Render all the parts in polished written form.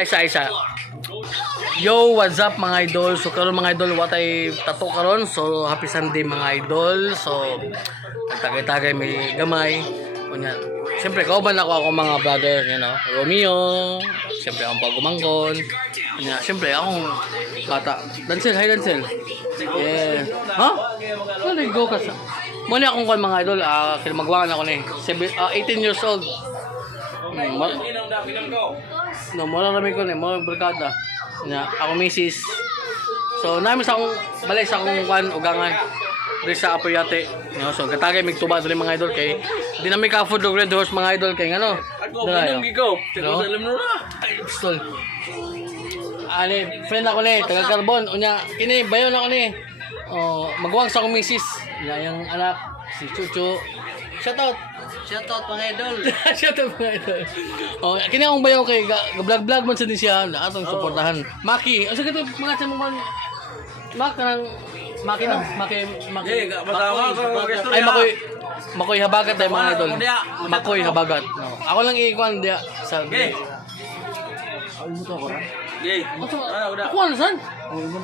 Isa. Yo, what's up mga idol? So karon mga idol, watay tato karon. So happy Sunday mga idol. So tagay-tagay may gamay. Kunya. Siyempre kauban ako mga brother, you know, Romeo. Siyempre akong pagumangkon. Kunya, siyempre akong bata. Dancel, hi Dancel. Yeah. Ha? Ano go ka sa? Muna akong kon mga idol, magwangan ako ni 18 years old. No, mura rami ko ni, mura barkada. Nya, ako misis. So, namin sa akong balay sa akong kwan ugangan. Diri sa Apoyate. No, so katagay mig tuba diri mga idol kay di na may ka food og Red Horse mga idol kay ngano. Ako manong gigo. Teko sa alam no na. Pistol. Ani, friend ako ni, taga Carbon. Unya, kini bayon ako ni. Oh, magwang sa akong misis. Yang anak si Chuchu. Shout out mga idol. Shout out mga idol. Oh, kini akong bayaw kay ga-vlog man sa din siya na atong suportahan. Maki, asa kito mga sa mga Mak kanang Maki no? Maki. Ay Makoy Habagat ay mga idol. Makoy Habagat. No. Ako lang ikuan dia sa Ano to ko? Gay. Udah. Ako ano san?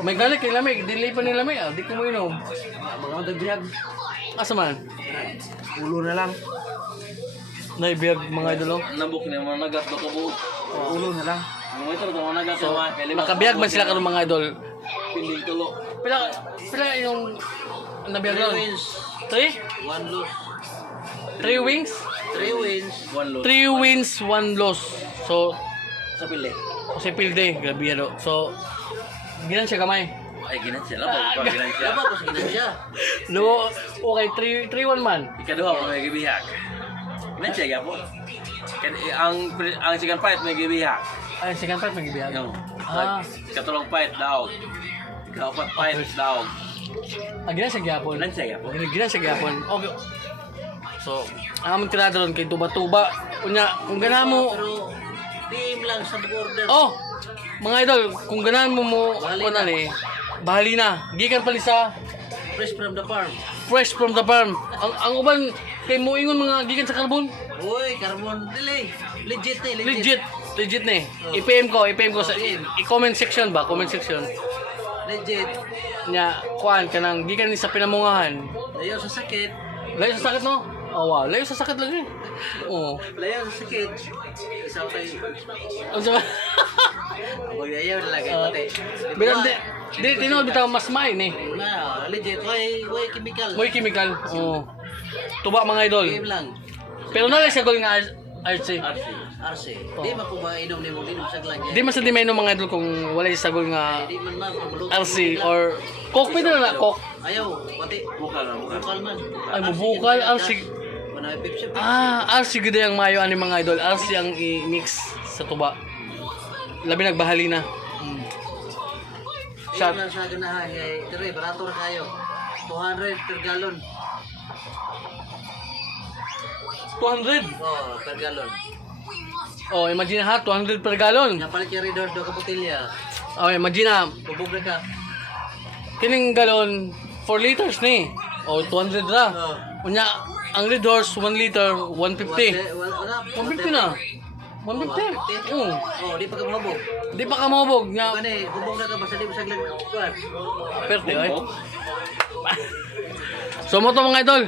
May galik kay lamig, dili pa ni lamig. Di ko mo inom. Mga dagbiyag. Asa man? Ulo na lang. Naibiyag mga idol. Nabuk ni mga nagat do ko. Ulo na lang. Mo ito mga nagat So, nakabiyag man sila karon mga idol. Pinding tulo. Pila yung nabiyag ron? 3? 1 loss. 3 wings? 3 wins, 1 loss. 3 wins, 1 loss. So, Sa pili. kasi pilde, grabe ano. So, ginan siya kamay. Ay ginan siya lang. Ginan siya. Ba ko ginan siya. No, okay, 3-1 man. Ikaduha pa may gibihak. Ginan siya gyapon. Ang second fight may gibihak. Ay, second part magibiyag. No. Ah, Katulong fight daw. Kapat fight daw. ginan siya gyapon. Ginan siya gyapon. Ginan siya gyapon. Okay. So, ang aming tirada ron kay tuba-tuba. Unya, kung ganahan mo, Pero team lang sa border. oh, mga idol, kung ganahan mo kunan eh, bahali na. Gikan pali sa Fresh from the farm. fresh from the farm. Ang uban kay mo ingon mga gikan sa Carbon. Uy, carbon delay. Legit eh, legit. Legit na eh. I-PM ko sa i-comment section ba? Comment section. Legit. Nya, kuan kanang gikan ni sa pinamungahan. Layo sa sakit. Layo sa sakit no? Oh, wow. Layo sa sakit lagi. Oo. Layo sa sakit. Isaw kay. Ang sa Magayaw na lagi pati. Bilang di tinod bitaw mas may ni. Na, legit. Way chemical. Moy chemical. Oo. Tuba mga idol. Game lang. Pero na sa gol nga RC. RC. Di ba ko mainom ni mo din sa lagi. Di man sa di may no mga idol kung wala sa gol nga Di man man mabulok. RC or Coke pwede na Coke. Ayaw, pati. Bukal man. Ay mabukal RC. Wala Pepsi. RC gud ang mayo ani mga idol. RC ang i-mix sa tuba. Labi nagbahali na. Shot. Lang sa ganahan kay dire barato ra kayo. 200 per gallon. 200. Oh, per gallon. Oh, imagine ha, 200 per gallon. Napalit yung Red Horse do ka botelya. Oh, imagine ha, Bubog na ka. kining galon 4 liters ni. Oh, 200 ra. Oh. Unya, ang Red Horse 1 liter 150. Wala. 150 na. 150. Oo. Oh, di pa ka mahubog. Di pa ka mabog nya. Kani, bubog na ka basta di mo saglag. Kuan. Perte ay. So mo to mga idol.